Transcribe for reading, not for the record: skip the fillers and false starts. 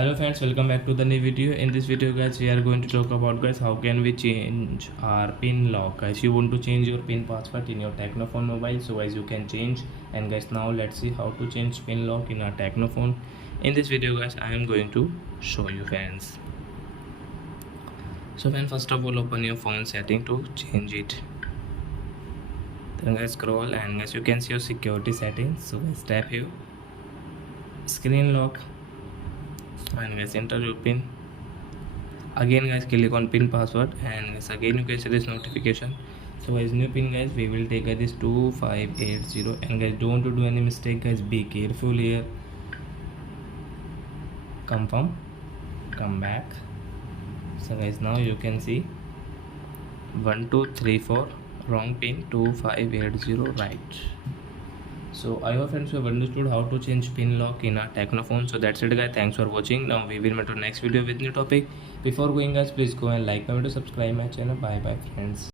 Hello friends, welcome back to the new video. In this video guys, we are going to talk about guys how can we change our pin lock. Guys, you want to change your pin password in your Tecno phone mobile, so guys you can change. And guys, now let's see how to change pin lock in our Tecno phone. In this video guys, I am going to show you friends. So when first of all open your phone setting to change it, then guys scroll and guys you can see your security settings. So guys tap here, screen lock, and guys enter your pin. Again guys click on pin password, and guys again you can see this notification. So guys new pin guys we will take this 2580, and guys don't do any mistake guys, be careful here. Confirm, come back. So guys now you can see 1234 wrong pin, 2580 right. So I hope friends you have understood how to change pin lock in a Tecno phone. So that's it guys, thanks for watching. Now we will meet to next video with new topic. Before going guys, please go and like, comment, subscribe my channel. Bye bye friends.